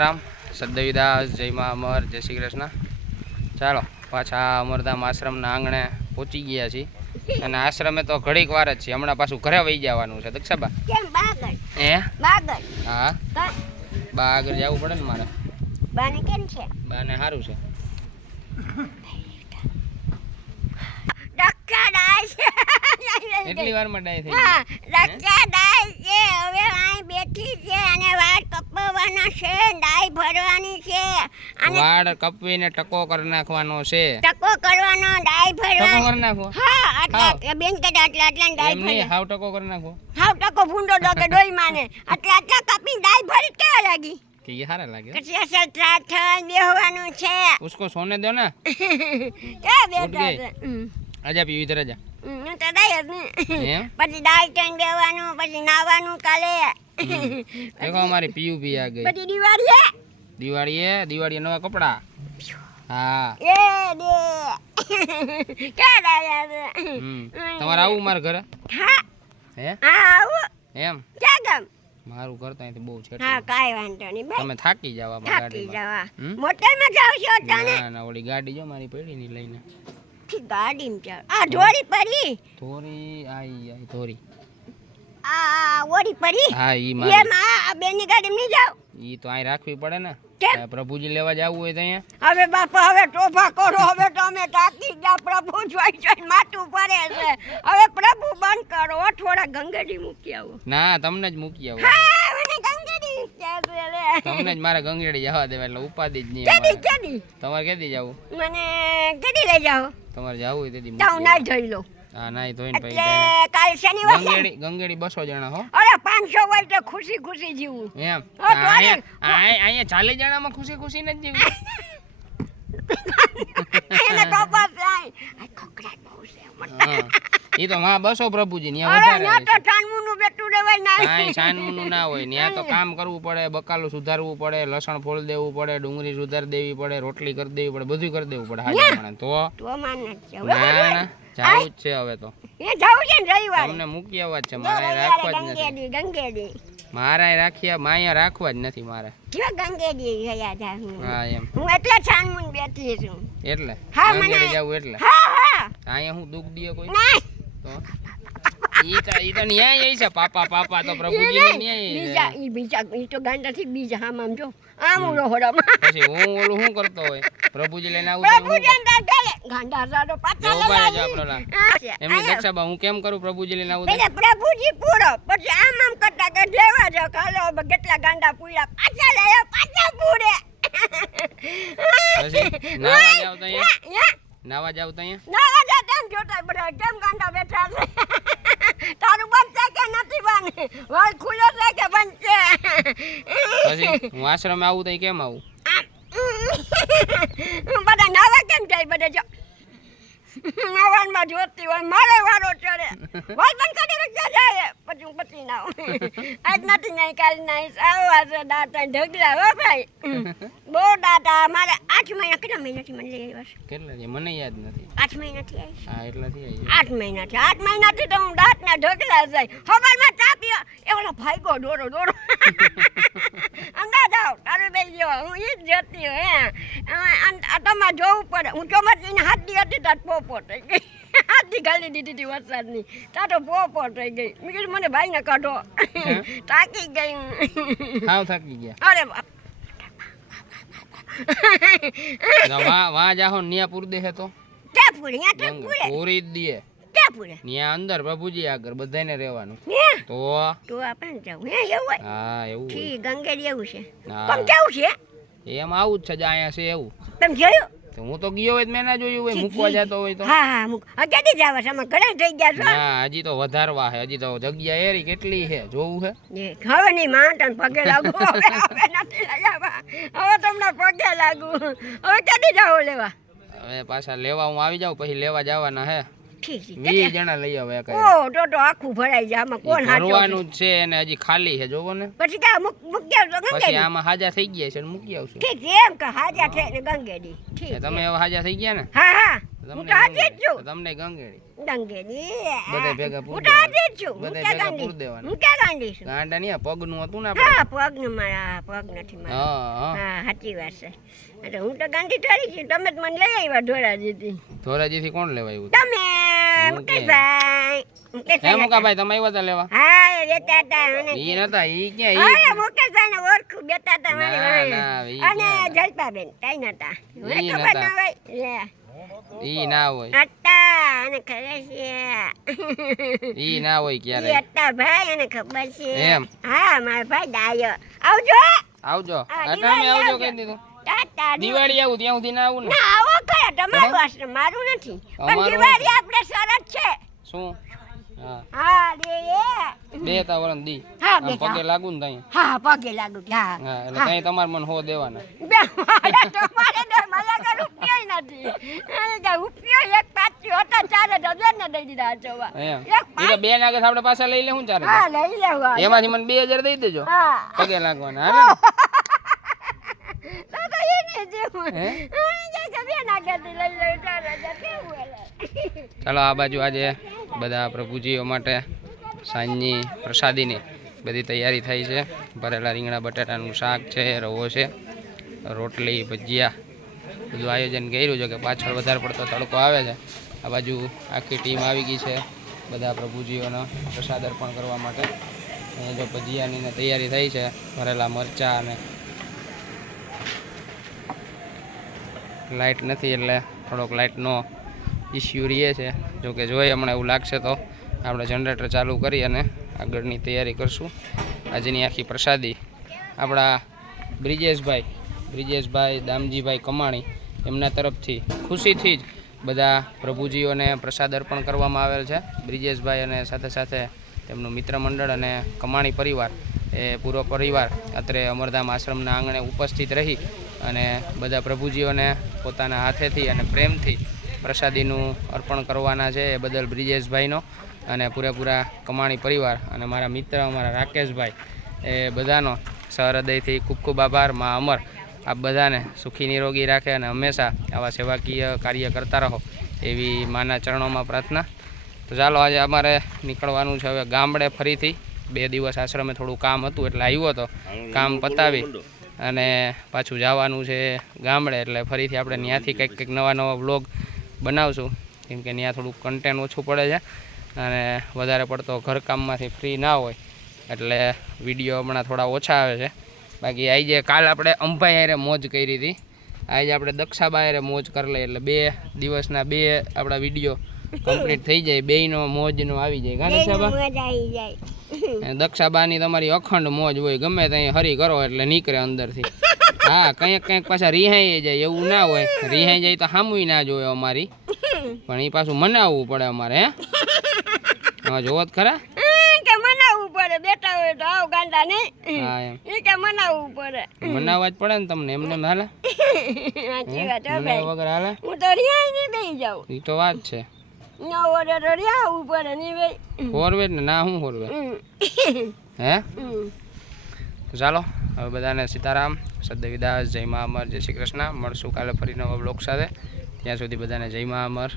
રામ સદવિદાસ જય મા અમર જય શ્રી કૃષ્ણ। ચાલો પાછા અમરધામ આશ્રમના આંગણે પહોંચી ગયા છીએ અને આશ્રમે તો ઘડીક વાર જ છે, હમણાં પાછું ઘરે વહી જવાનું છે। દક્ષાબા કેમ બાગળ હે બાગળ હા બા આગળ જવું પડે ને મારે। બાને કેમ છે? બાને સારું છે। ડક્કા ડાય છે એટલી વારમાં ડાય થઈ હા ગઈ ડક્કા ડાય છે। હવે અહીં બેઠી છે અને વાળ કપાવવાના છે, ડાય ભરવાની છે અને વાળ કપવીને ટકો કરી નાખવાનો છે। ટકો કરવાનો, ડાય ટકો ભરવાનો। કરી નાખો હા આટલા બેન કદા આટલા ડાય એમ ભરી નહીં, હાવ ટકો કરી નાખો હાવ ટકો ભૂંડો ડોકે ડોઈ માને આટલા કાપી ડાય ભરી કેવા લાગી कि ये हारा लगे પછી અસલ ત્રાથન બેહવાનું છે। उसको सोने दो ना। કે उठ બેટા गई। आजा पीयू इधर आजा। હું તો ડાય જ ને એમ પછી ડાય ટન બેવાનું, પછી નાવાનું કાલે देखो हमारी पीयू भी आ गई। પછી દિવાળી दिवाड़ी है नवा कपड़ा। हाँ એ દે કે ડાય છે તમારે આવું મારા ઘરે હા હે હા આવું એમ ક્યાં ગામ? મારું ઘર ત્યાંથી બહુ છે હા કાંઈ વાંધો નહીં ભાઈ, તમે થાકી જાવ આમાં થાકી ગાડીમાં જવા મોટરમાં જાવ છો તને ના ના ઓલી ગાડી જો મારી પડી ની લઈને ગાડીમાં જાવ આ ઢોળી પડી થોરી આઈ થોરી આ ઓડી પડી હા ઈ એ મારી માં બેની ગાડીમાં નહીં જાવ ઈ તો અહીં રાખવી પડે ને કેમ? પ્રભુજી લેવા જવું હોય તો અહીંયા હવે બાપા હવે ટોફા કરો, હવે તો અમે તાકી ગયા, પ્રભુ જોઈ જોઈને માથું પડે છે। હવે પ્રભુ બંધ કરો, થોડા ગંગેડી મૂકી આવો। ના તમને જ મૂકી આવો હા મને ગંગેડી મૂકી આવશે રે તમને જ મારે ગંગેડી જવા દેવા એટલે ઉપાધિ જ નહીં કેદી અમારે। કેદી તમારે કેદી જવું? મને કેદી લઈ જાઓ? તમારે જવું હોય તેથી જાઉં ના જોઈ લો હા નાઈ ધોઈને પછી એટલે કાલ શનિવાર છે ને? ગંગેડી 200 જણા હો અરે 500 હોય તો ખુશી ખુશી જીવું। એમ હા, તો અહીંયા 40 જણામાં ખુશી ખુશી નથી જીવવું એને કપાસ લાય આ ખોકરા બહુ છે હા ઈ તો માં 200 પ્રભુજી ને અરે વધારે ના તો છાનમુનું બેટું દેવાય ના કાંઈ છાનમુનું ના હોય ત્યાં તો કામ કરવું પડે, બકાલું સુધારવું પડે, લસણ ફોલ દેવું પડે, ડુંગળી સુધારી દેવી પડે, રોટલી કરી દેવી પડે, બધું કરી દેવું પડે હાજર માણસ તો તો માન છે ના ના જાવું જ છે હવે તો એ જાવું છે ને રવિવારે તમને મૂકી આવવા જ છે મારે રાખવા જ નથી ગંગેડી ગંગેડી મારે રાખ્યા માયા રાખવા જ નથી મારે કયો ગંગેડી ગયા જા હા એમ હું એટલે છાનમુન બેઠી છું એટલે હા, મને- ગંગેડી જાવું એટલે હા હા અહીંયા હું દુઃખ દે કોઈ ના તો ઈ તો ન્યાય છે પાપા તો પ્રભુજી નો ન્યાય છે બીજા તો ગાંડાથી બીજા આમ આમ જો આમ રોહડામાં પછી હું ઓલું શું કરતો હોય પ્રભુજી લઈને આવું તો પ્રભુ હું જંડા ગલે ગાંડા સાડો પાછા જો ઉભા રહેજો લઈ આપણો આવી એમની દક્ષાબા હું કેમ કરું પ્રભુજી લઈને આવું તો? પેલા પ્રભુજી પૂરો પછી આમ આમ કરતા કે લેવા જાવ કાલો કેટલા ગાંડા પૂર્યા પાછા લઈ પાછા પૂરે પછી નાવા જાવ તો અહીંયા નાવા જાવ તો અહીંયા ના જા તેમ જોતા બધા કેમ ગાંડા બેઠા છે તારું બંધ છે કે નથી બંધ વાળ ખુલ્લો છે કે બંધ છે પછી હું આશ્રમે આવું તો કેમ આવું બધા નાવા કેમ જાય બધા જો નાવામાં જોતી હોય મારે વારો ચડે વાળ બંધ કરી રખતા જાય પછી હું પછી ના આજ નથી નહીં કાલ નહીં આવા છે દાંતા ઢગલા હો ભાઈ બહુ દાંતા મારે 8 મહિના કેટલા મહિનાથી મને લઈ આવ્યા છે કેટલા છે મને યાદ નથી 8 મહિનાથી આવી હા એટલાથી આવી 8 મહિનાથી 8 મહિનાથી તો હું દાંતના ઢગલા જાય ખબરમાં ચા પીવા એ ઓલો ભાઈગો દોડો દોડો અંદાજ આવ તારું બેન જો હું ઈ જ જતી હોય આ તમારે જોવું પડે હું ચોમાસીને હાથની હતી તાર પોપો થઈ ગઈ હાથની ગાલી દીધી હતી વરસાદની તા તો પોપો થઈ ગઈ મેં કીધું મને ભાઈને કાઢો થાકી ગઈ હાવ થાકી ગયા અરે બાપ વાં જાહો ન્યા પૂર દે તો ક્યાં પૂરે ત્યાં કેમ પૂરે પૂરી જ દે ક્યાં પૂરે ન્યા અંદર પ્રભુજી આગળ બધાને રહેવાનું હે તો તો આપણે જવું હે એવું હોય હા એવું હોય. ઠીક ગંગેડી એવું છે હા. કોમ કેવું છે એમ આવું જ છે જ અહીંયા છે એવું તમે જોયું તો હું તો ગયો હોય તો મેં ના જોયું હોય મૂકવા જતો હોય તો હા હા મૂક ક્યાંથી જવા છે આમાં ઘણા થઈ ગયા છો ના હજી તો વધારવા છે હજી તો જગ્યા એરી કેટલી છે જોવું છે હવે નહીં માણસ પગે લાગુ હવે નથી લગાવવા હવે તમને પગે લાગુ હવે ક્યાંથી જાઓ લેવા હવે પાછા લેવા હું આવી જાઉં પછી લેવા જવાના હે ઠીક છે 20 જણા લઈ આવે એક ઓ તો આખું ભરાઈ જાય આમાં કોણ હાચો ભરવાનું જ છે અને હજી ખાલી છે જોવો ને પછી કા મૂકી આવજો પછી ગંગેડી આમાં હાજા થઈ ગયા છે ને મૂકી આવશું ઠીક છે એમ કે હાજા છે ને ગંગેડી ઠીક તમે હવે હાજા થઈ ગયા ને હા હા હું તો હાજી જ છું. તમને ગંગેડી ગંગેડી બધા ભેગા હું તો હાજી જ છું. હું બધા ક્યાં ભેગા ગાંડી પૂર દેવાના. હું ક્યાં ગાંડી છું. ગાંડા નહીં આ પગનું હતું ને આપણે હા પગનું મારા પગ નથી મારા. હા હા સાચી વાત છે. એટલે હું તો ગાંધી ઠરી છું. તમે જ મને લઈ આવ્યા ધોરાજીથી. ધોરાજીથી કોણ લેવા આવ્યું તમે મુકેશભાઈ હે મુકાભાઈ તમે આવ્યા હતા લેવા હા એ બેઠા હતા અને ઈ નતા ઈ ક્યાં હા મુકેશભાઈ ને ઓળખું બેઠા હતા મારી ના, વાંહે. ના, ઈ અને ક્યાં જલપાબેન તઈ નતા મને ઈ ખબર નતા. ના હોય લે ઈ ના હોય હતા અને ખરે છે ઈ ના હોય ઈ ક્યારે હતા ભાઈ અને ખબર છે એમ? હા મારો ભાઈ ડાયો આવજો આવજો હા, અટાણે દિવાળી આવજો આવજો. કહી દીધું ટાટા દિવાળી આવું ત્યાં સુધી ના આવું ને ના આવો ખરા તમારું આશ્રમ મારું નથી પણ અમારું દિવાળી આપણે શરત છે શું હા હા દે બે તા વરણ દી હા આમ બેટા પગે લાગુ ને ત્યાં હા પગે લાગુ હા હા એટલે કઈ તમારે મને હો દેવાના બે મારે તો મારે તો મારા ઘર ઉપયોય નથી અને કે ઉપયોય એક પાછું હતા 4000 ને દઈ દીધા જોવા એમ એક ઈ તો બે નાગર આપણે પાછા લઈ લેવું ચારે હા લઈ લેવા એમાંથી મને 2000 દઈ દેજો હા પગે લાગવાના હાલે તો તો એને જેવું હે? કે બે નાગરથી લઈ લે 4000 કેવું એટલે ચાલો આ બાજુ આજે બધા પ્રભુજીઓ માટે સાંજની પ્રસાદીની બધી તૈયારી થઈ છે ભરેલા રીંગણા બટાટાનું શાક છે રવો છે રોટલી ભજીયા બધું આયોજન કર્યું છે કે પાછળ વધારે પડતો તડકો આવે છે આ બાજુ આખી ટીમ આવી ગઈ છે બધા પ્રભુજીઓનો પ્રસાદ અર્પણ કરવા માટે અહીંયા જો ભજીયાની ને તૈયારી થઈ છે ભરેલા મરચાં અને લાઇટ નથી એટલે થોડોક લાઇટનો ઇસ્યુ રહે છે જો કે જોઈએ હમણાં એવું લાગશે તો આપણે જનરેટર ચાલુ કરી અને આગળની તૈયારી કરશું આજની આખી પ્રસાદી આપણા બ્રિજેશભાઈ દામજીભાઈ કમાણી એમના તરફથી ખુશીથી જ બધા પ્રભુજીઓને પ્રસાદ અર્પણ કરવામાં આવેલ છે બ્રિજેશભાઈ અને સાથે સાથે તેમનું મિત્ર મંડળ અને કમાણી પરિવાર એ પૂરો પરિવાર અત્રે અમરધામ આશ્રમના આંગણે ઉપસ્થિત રહી અને બધા પ્રભુજીઓને પોતાના હાથેથી અને પ્રેમથી પ્રસાદીનું અર્પણ કરવાના છે એ બદલ બ્રિજેશભાઈનો અને પૂરેપૂરા કમાણી પરિવાર અને મારા મિત્ર અમારા રાકેશભાઈ એ બધાનો સહૃદયથી ખૂબ ખૂબ આભાર માં અમર આપ બધાને સુખી નિરોગી રાખે અને હંમેશા આવા સેવાકીય કાર્ય કરતા રહો એવી માના ચરણોમાં પ્રાર્થના તો ચાલો આજે અમારે નીકળવાનું છે હવે ગામડે ફરીથી 2 દિવસ આશ્રમે થોડું કામ હતું એટલે આવ્યો હતો કામ પતાવી અને પાછું જવાનું છે ગામડે એટલે ફરીથી આપણે ત્યાંથી કંઈક નવા વ્લોગ બનાવશું કેમ કે ત્યાં થોડુંક કન્ટેન્ટ ઓછું પડે છે અને વધારે પડતો ઘરકામમાંથી ફ્રી ના હોય એટલે વિડીયો હમણાં થોડા ઓછા આવે છે બાકી આજે કાલ આપણે અંભાઈ હારે મોજ કરી હતી આજે આપણે દક્ષાબા હારે મોજ કરી લઈએ એટલે 2 દિવસના 2 આપણા વિડીયો કમ્પ્લીટ થઈ જાય બેયનો મોજનો આવી જાય ગાંધી સાબા મજા આવી જાય દક્ષાબાની તમારી અખંડ મોજ હોય ગમે ત્યાં હરી કરો એટલે નીકળે અંદરથી હા કંઈક પાછા રિહાઈ જાય એવું ના હોય રિહાઈ જાય તો સામુય ના જોવે અમારી પણ એ પાછું મનાવવું પડે અમારે હે હા જોવો જ ખરા કે મનાવવું પડે બેટા હોય તો આવ ગાંડા ને હા એમ એ કે મનાવવું પડે મનાવવા જ પડે ને તમને એમને એમ હાલે સાચી વાત હો મનાવ્યા ભાઈ વગર હાલે હું તો રિયાઈ નહીં બેસી જાઉં એ તો વાત છે ના ઓરે તો રિયાવું પડે નહીં ભાઈ હોરવે ને ના હું હોરવે હે તો ચાલો હવે બધાને સીતારામ સદવિદાસ જય મા અમર જય શ્રી કૃષ્ણ મળશું કાલે ફરી નવા બ્લોગ સાથે ત્યાં સુધી બધાને જય મા અમર